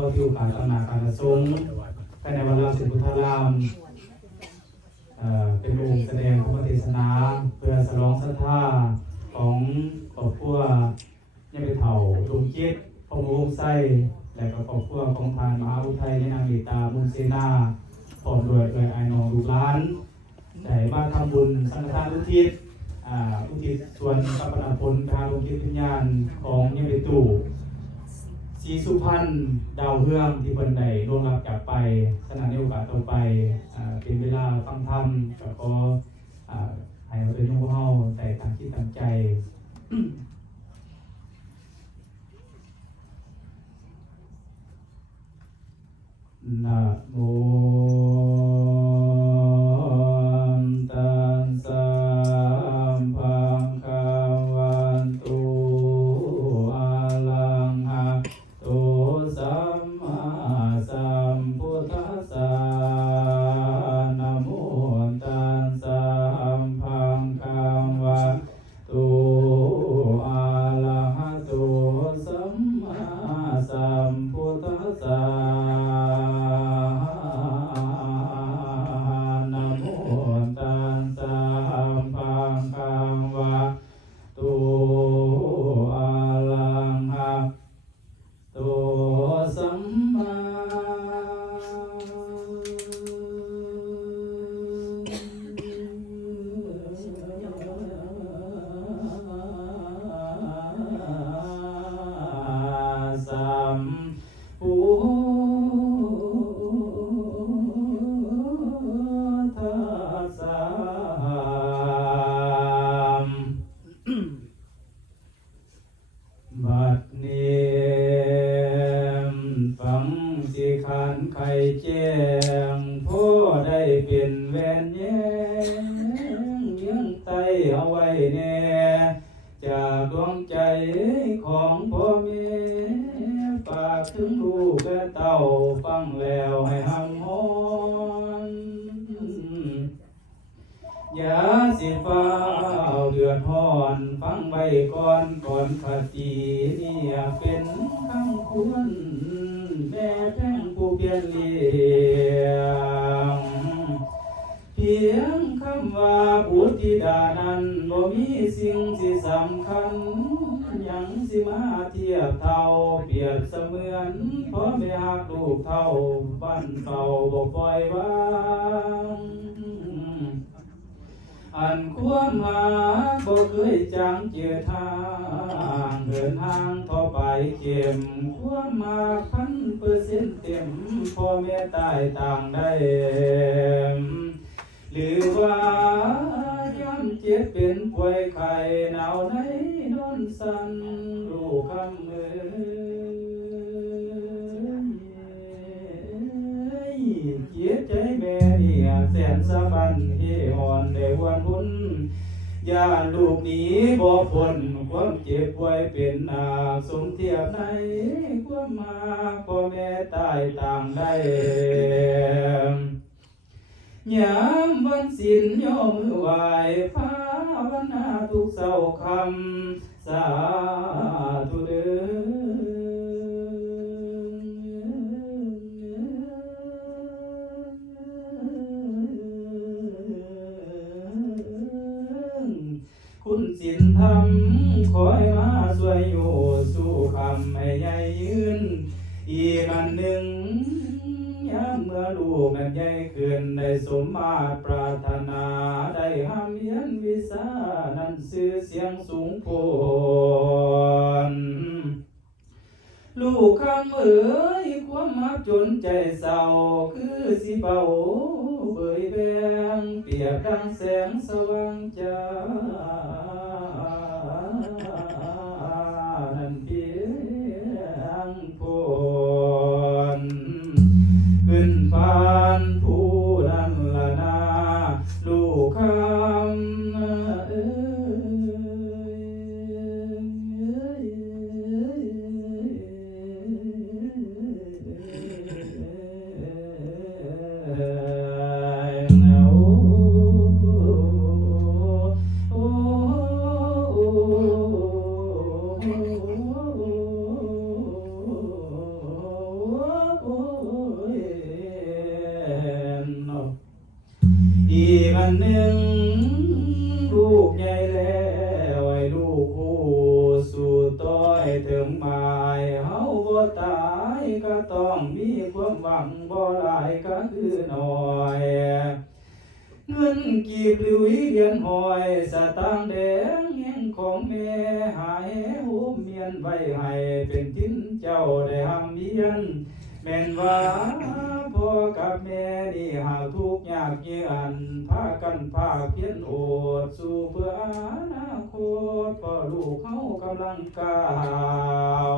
พอที่อยู่การตนาการสงฆ์ภายในวันราชพุทธารามเอ่อเป็นองค์แสดงพระเทศนา เพื่อสรองศรัทธาของครอบครัวยังเป็นเผ่าลุงคิดพงษ์วงไส้และก็ครอบครัวของทานมหาอุทัยในนางเมตตามุนเซนาพร้อมด้วยด้วยไอ้นองลูกหลานได้มาทำบุญสังฆทานอุทิศอุทิศส่วนสัพพนาพลทางลงคิดวิญญาณของยังเป็นตู่ สีสุพรรณดาวเฮืองที่เพิ่นได้ร่วงรับจากไปขณะในโอกาสต่อไปอ่าเป็นเวลาฟังธรรมก็ขออ่าให้เราเป็นยงพวกเฮาแต่ตามคิดตามใจนะโม โถึงลูกและเต้าฟังแล้วให้หังหอนอย่าสิฟ้าเดือดร้อน ฟังไว้ก่อนก่อนคติเนี่ยเป็นคำควรแม่แพงผู้เพียรเลี้ยงเพียงคำว่าบุตรธิดานั้นบ่มีสิ่งที่สำคัญ สิมาเทียบเท่า เปรียบเสมือนพ่อแม่หักลูกเท่าบ้านเก่าบ่ปล่อยวางอันความาบ่เคยจางเจือทางเดินทางต่อไปเข้มความมาพันเปอร์เซ็นต์เต็มพ่อแม่ตายต่างได้หรือว่า เจ็บเป็นป่วยไข้หนาวในนอนสั่นลูกคำเอ้ยเจ็บใจแม่เนี่ยแสนสะบันเฮอ่อนในวันบุญยาลูกหนีบ่พ้นความเจ็บป่วยเป็นนักสมเทียบในความมาพ่อแม่ตายต่างได้ ยามวันสิ้นย่อมือไหวภาวนาทุกเศร้าคำสา ต้อยถึงหมายเฮาบ่ตายก็ต้องมีความหวังบ่หลายก็คือน้อยเงินกีบหรือวิเหรียญหอยสตางแดงแห่งของแม่หายหูเมียนไว้ให้เป็นทิ้นเจ้าได้หำเมียนแม่นว่า กับแม่นี่หากทุกยากเยือนพากันพาเพียนโอดสู่เพื่ออนาคตพ่อลูกเขากำลังก้าว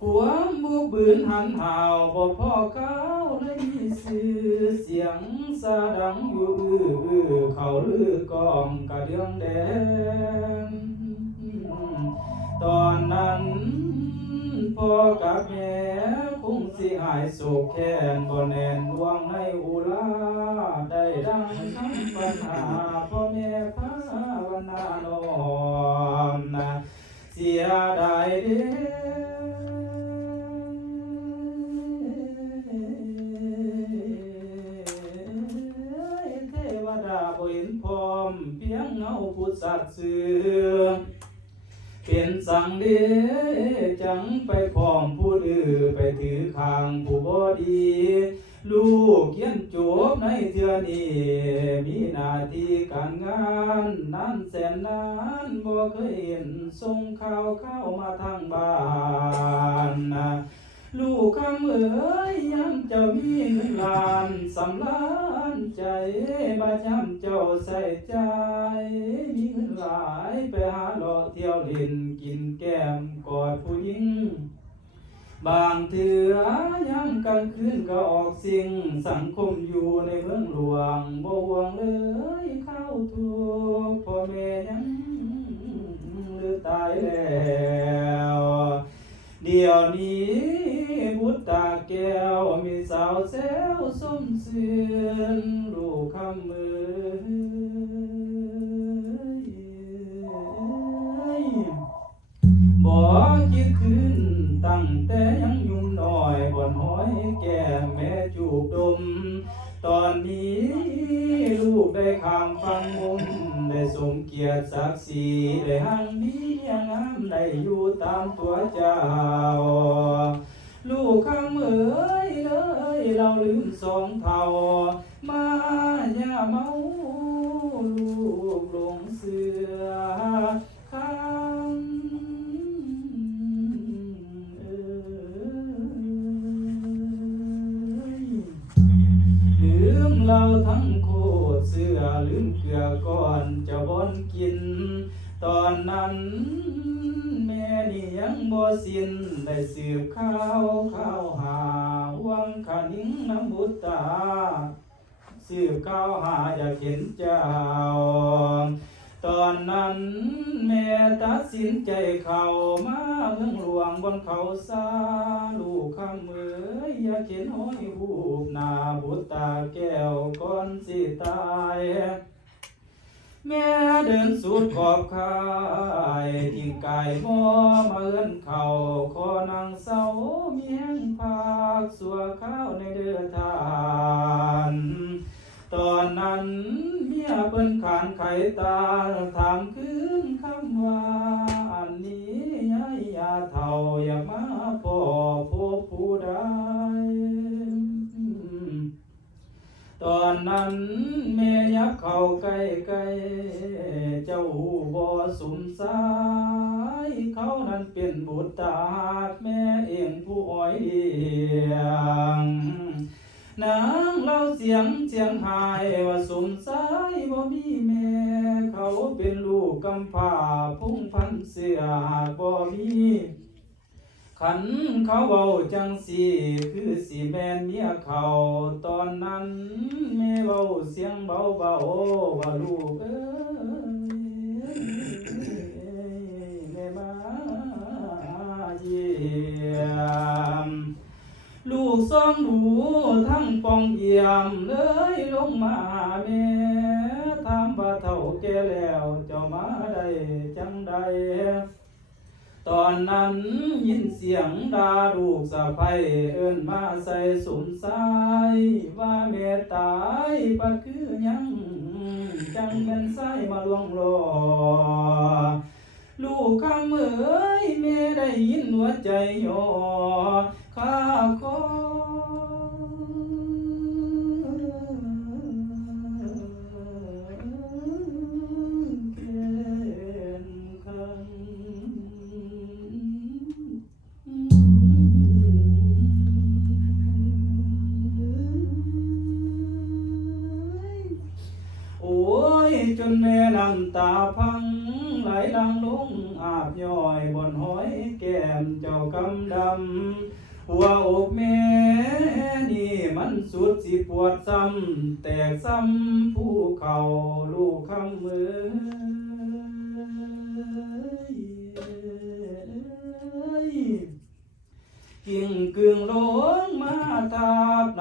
หัวมุกบืนหันหาวบ่พ่อเขาเลยมีชื่อเสียงสะดังอยู่อื้อเขาลือกองกระเดืองแดงายโศกแค้นบ่แนนดวงในอุลาได้ดังคำปัญหา สังเดจังไปพร้อมผู้ดื้อไปถือข้างผู้บอดี ลูกเขียนจบในเทือนี้มีหน้าที่การงานนั้นแสนนานบ่เคยเห็นส่งข่าวเข้ามาทางบ้านนะ ลูกคำเอ๋ยย้ำเจ้ามีเงินล้านสำลานใจบาย้ำเจ้าใส่ใจมีเงินหลายไปหาเลาะเที่ยวเล่นกินแก้มกอดผู้หญิงบางเถื่อยามกลางคืนก็ออกสิ่งสังคมอยู่ในเมืองหลวงบ่หวงเลยเข้าทุกพ่อแม่ยังหรือตายแล้ว เดี๋ยวนี้บุตรตาแก้วมีสาวแซวสมเสือนลูกคำมือบ่คิดขึ้นตั้งแต่ยังยุ่มน้อยบนห้อยแก้มแม่จูบดม ตอนนี้ลูกได้ข้ามฟังมุมได้สมเกียรติศักดิ์ศรีได้หังมียังงามได้อยู่ตามตัว นกิน ตอนนั้นแม่นี่ยังบ่สิ้นได้สืบข้าวข้าวหาวังขานิ้งน้ำบุตตาสืบข้าวหาอยากเห็นเจ้า ตอนนั้นแม่ตัดสินใจเข้ามาเมืองหลวงบนเขาซาลูกคำเอ๋ยอยากเห็นห้อยหูบหน้าบุตตาแก้วก่อนสิตาย แม่เดินสูดขอบคายทิ้งกายบ่มาเอื้อนเข่าขอนางเสาเมียงภาคสัวข้าวในเดือทานตอนนั้นเมียเปิ้นขานไขตาถามคืน ตอนนั้นแม่ยักเข้าใกล้ใกล้ๆเจ้าหูบ่สุมสาย เขานั้นเป็นบุตรตาแม่เองผู้อ้อยเดียงนางเล่าเสียงเสียงหายว่าสุมสายบ่มีแม่เขาเป็นลูกกำพร้าพุ่งพันเสียบ่มี ขันเขาเบาจังสีคือสีแมนเมียเขาตอนนั้นแม่เบาเสียงเบาเบาว่าลูกเอ้ กสะใภ้เอิ้นมาใส่สมสา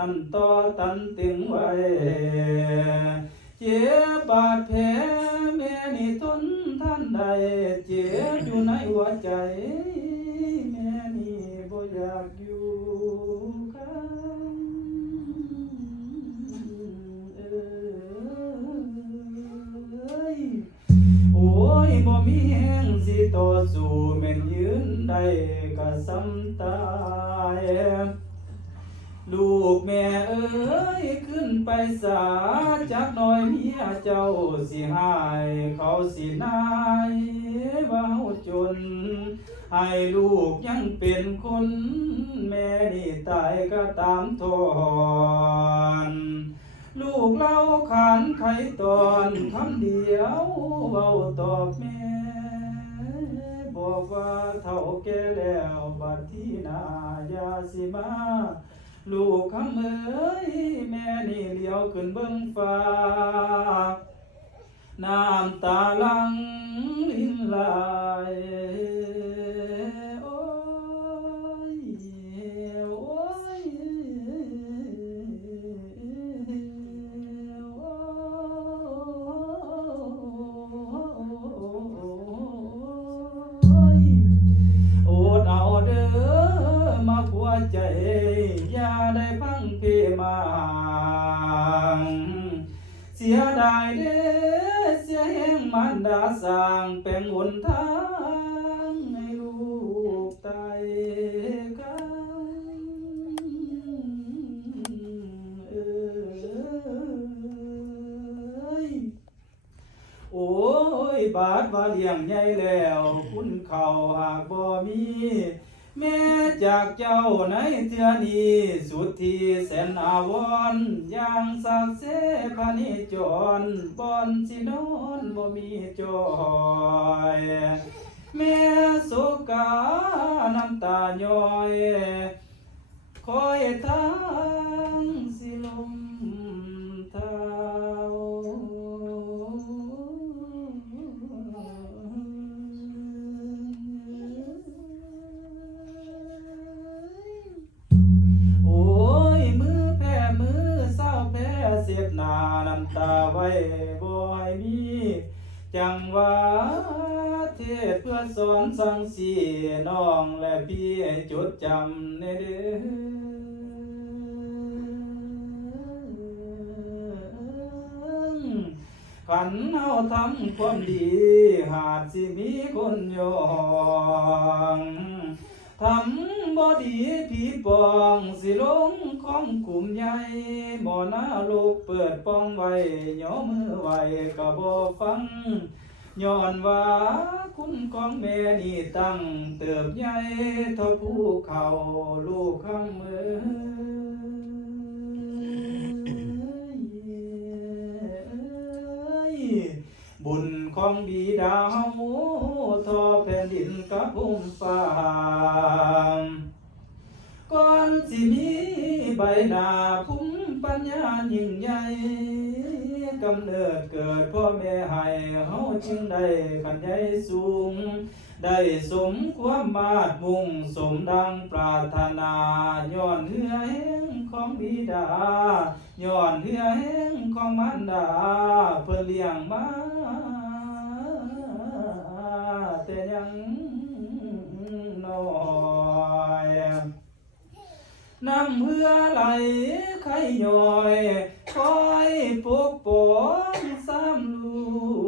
อันต่อตันตึงไว้เจ็บบาดแผลแม่นี่ทนท่านใดเจ็บอยู่ในหัวใจ แม่นี่บ่อยากอยู่ข้างเอยโอ้ยบ่มีแหงสิต่อสู้แม่นยืนได้ก็ซ้ำตาย ลูกแม่เอ้ยขึ้นไปสาจักหน่อยเมียเจ้าสิหาย เขาสินายว่าเฮาจน ให้ลูกยังเป็นคน แม่นี่ตายก็ตามทอนลูกเล่าขานไขตอนคำเดียวเว้าตอบแม่ บอกว่าเท่าแก่แล้วบัดที่นายาสิมา ลูกคำเอ๋ยแม่นี่เลี้ยวขึ้นเบิ่งฟ้า น้ำตาลังลินไหล งเพมาเสียดายเด้อเสียแห่งมันดาสร้างเป็นหนทางให้ลูกตายกันเอ้ยโอ้ยบาดว่าเลี้ยงใหญ่แล้ว คุณเขาหากบ่มี แม่จากเจ้าในเทือนีสุดที่แสนอาวรอย่างสักเสพานิจรบอนสินอนบ่มีจอยแม่สุกาน้ำตาย้อยคอยทา ขันเฮาทำความดี หาดสิมีคนยองทำบ่ดีผีปองสิลงของกลุ่มใหญ่บ่หน้าลูกเปิดป้องไว้ย่อมือไว้ก็บ่ฟังย้อนว่าคุณของแม่นี่ตั้งเติบใหญ่เท่าภูเขาลูกข้างมือ บุญของบีดาเฮาทอแผ่นดินกับภูมิฟ้าก่อนสิมีใบหน้าภูมิปัญญายิ่งใหญ่กำเนิดเกิดพ่อแม่ให้เฮาจึงได้ขันใหญ่สูง ได้สมความมาดมุ่งสมดังปรารถนาย้อนเหือแห้งของบิดาย้อนเหือแห้งของมารดาเพื่อเลี้ยงมาแต่ยังน้อยน้ำเพื่อไหลไข่ย่อยคอยปกป้องซ้ำลูก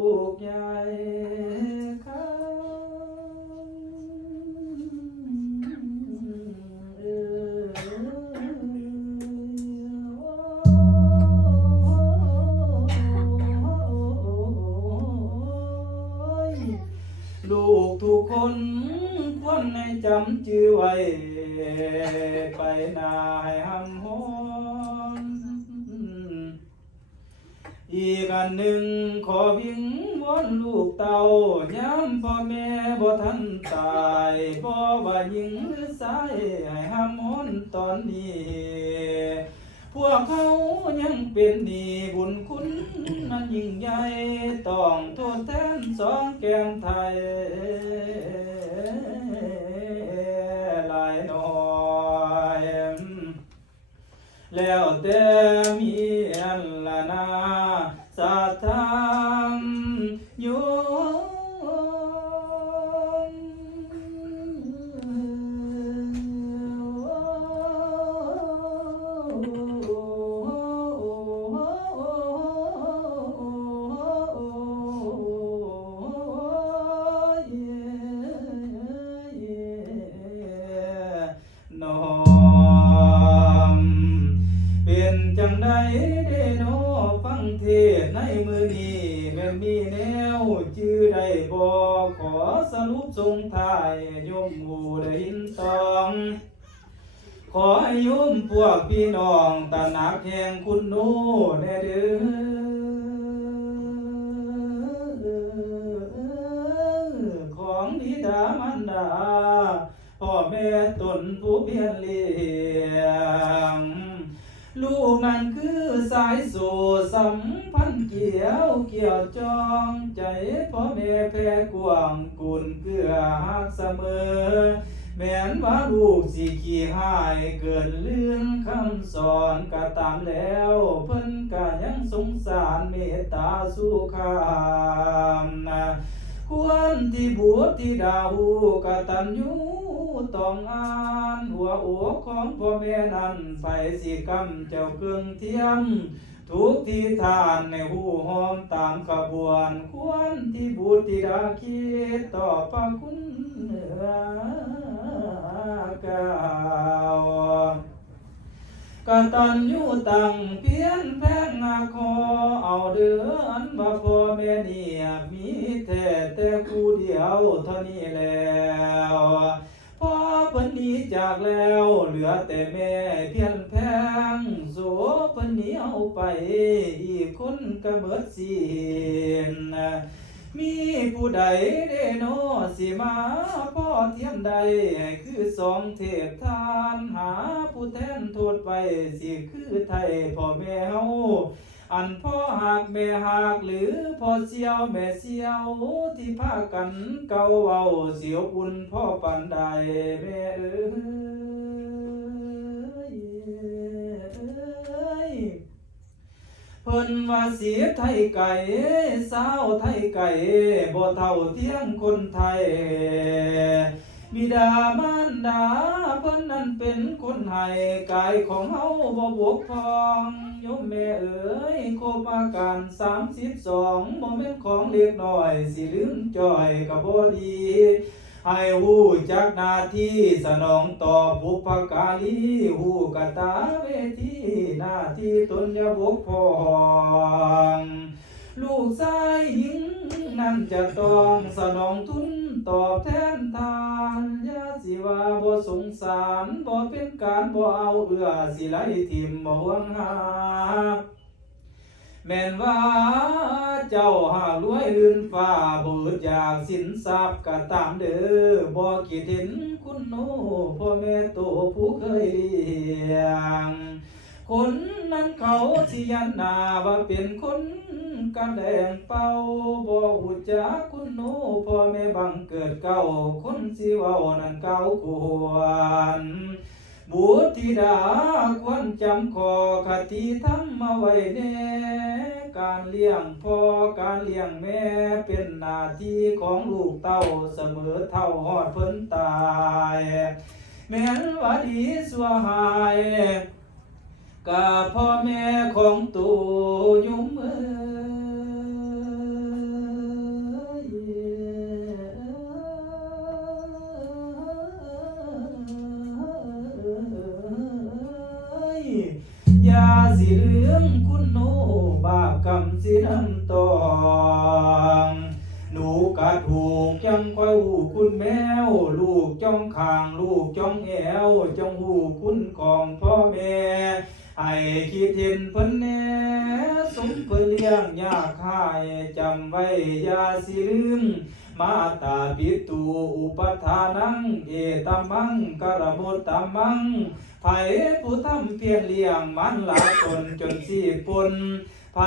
รให้จำชื่อไว้ ไปนายหำหอนอีกอันหนึ่งขอวิงวอนลูกเต่าย้ำพ่อแม่บ่ทันตายบ่ว่าหญิงหรือชายให้หำหอนตอนนี้ พวกเขายังเป็นหนี้บุญคุณมันยิ่งใหญ่ต้องทดแทนสองแก้มไทย แล้วแต่มีอันละนาสัทธา คือสายสู่สัมพันธ์เกี่ยวเกี่ยวจองใจพ่อแม่แพ้กวางกุนเกลือหักเสมอ แม้นว่าลูกสิขี้หายเกินเรื่องคำสอนก็ตามแล้ว เพิ่นก็ยังสงสารเมตตาสุขามนะ ควรที่บุตรที่ดาหูกตัญญูต้องอ่านหัวอกของพ่อแม่นั้นไปสิกรรมเจ้าเครื่องเทียม ทุกที่ทานในหูหอมตามขบวน ควรที่บุตรที่ดาคิดต่อพระคุณเหนือกาว กตัญญูตังเพียนแพงนาคอเอาเดือนว่าพ่อแม่เนี่ยมีแท้แต่ผู้เดียวเท่านี้แล้วพ่อเพิ่นหนีจากแล้วเหลือแต่แม่เพียนแพงโสเพิ่นหนีเอาไปอีกคนก็เบิดสิ้น มีผู้ใดเดโนสิมาพ่อเทียมใดให้คือสองเทพทานหาผู้แทนโทษไปสิคือไทยพ่อแม่เฮาอันพ่อหากแม่หากหรือพ่อเสียวแม่เสียวที่พากันเก่าเอาเสียวอุ่นพ่อปันใดแม่เอ้ย เพิ่นว่าเสียไทยไก่สาวไทยไก่บ่เท่าเที่ยมคนไทยบิดามารดาเพิ่นนั้นเป็นคนให้กายของเฮาบ่บกพร่องยมแม่เอ๋ยโคบาการ32บ่แม่นของเล็กน้อย สิลืมจ้อยก็บ่ดี ให้หูจักหน้าที่สนองต่อบุพการีหูกตาเวทีหน้าที่ตนยบกพร่องลูกชายหญิงนั้นจะต้องสนองทุนตอบแทนทานยาสิว่าบ่สงสารบ่เป็นการบ่เอาเอื้อสิไหลทิมบ่ห่วงหา แม่นว่าเจ้าหารวยลื่นฟ้าบ่อึดอยากสินทรัพย์ก็ตามเด้อบ่คิดเห็นคุณโนพ่อแม่โตผู้เคยเลี้ยงคนนั้นเขาสิยันนาว่าเป็นคนกันแดงเป่าบ่หูจักคุณโนพ่อแม่บังเกิดเก่าคนสิเว้านั้นเก่าควร บุตรธิดาควรจำขอคติธรรมมาไว้เน่การเลี้ยงพ่อการเลี้ยงแม่เป็นหน้าที่ของลูกเต้าเสมอเท่าหอดเพิ่นตาย แม้นว่าดีสัวหายกับพ่อแม่ของตัว จูคุณแมว ลูกจ้องคางลูกจ้องแอวจ้องหูคุณของพ่อแม่ให้คิดเห็นเพิ่นแน่สมเพิ่นเลี้ยงยากหายจำไว้อย่าสิลืมมาตาปิตูอุปทานัง เอตมังกระโมตตมังไผผู้ทำเพียรเลี้ยงมันหลายตนจนสีปน ไผ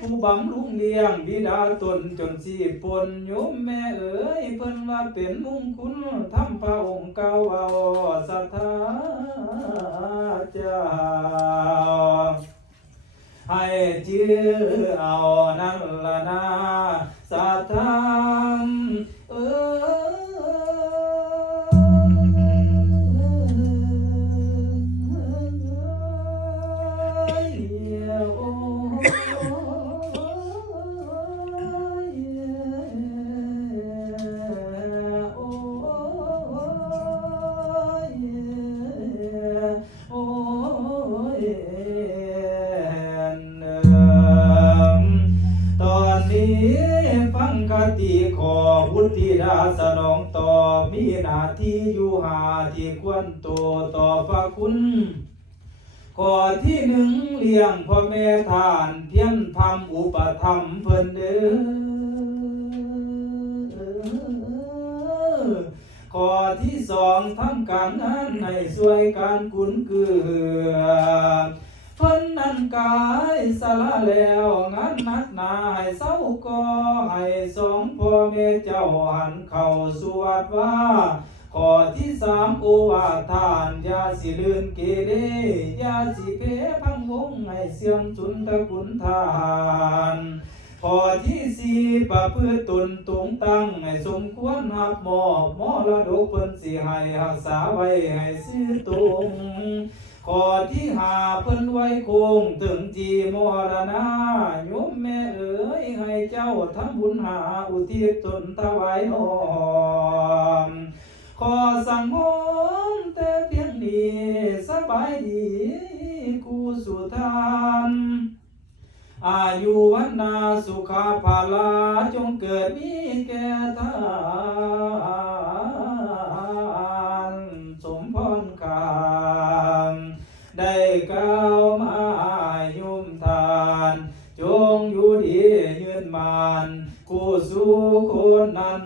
ผู้บำรุงเลี้ยงบิดาตนจนสีปนโยมแม่เอ๋ยเพิ่นว่าเป็นมุ่งคุณทำพระองค์เก่าเอาสัทธาเจ้าให้ชื่อเอานั่นละนาสัทธา ติขอพุทธิดาสนองต่อมีหน้าที่อยู่หาที่ควรโตต่อพระคุณข้อที่หนึ่งเลี้ยงพ่อแม่ทานเพียรทำอุปธรรมเพิ่นเด้อข้อที่สองทำการงานในช่วยการกุนเกือ พิ่นนั้นกายสละแล้วงานนักหนาให้เศร้าก็ให้สองพ่อแม่เจ้าหันเข้าสวดว่าข้อที่สามโอวาทานยาสิลืนเกเรยาสิเพพังวงให้เสื่อมสุนตะกุนทานข้อที่สี่ประพฤติตนตรงตั้งให้สมควรหับมอบมรดกเพิ่นสิให้รักษาไว้ให้ซื่อตรง ขอที่หาเพิ่นไว้คงถึงจีมรณาโยมแม่เอ๋ยให้เจ้าทำบุญหาอุทิศตนถวายนอมขอสั่งมแต่เพียงนี้สบายดีกูสุทานอายุวันนาสุขาภาลาจงเกิดมีแก่ทาน กูสู่คนนั้น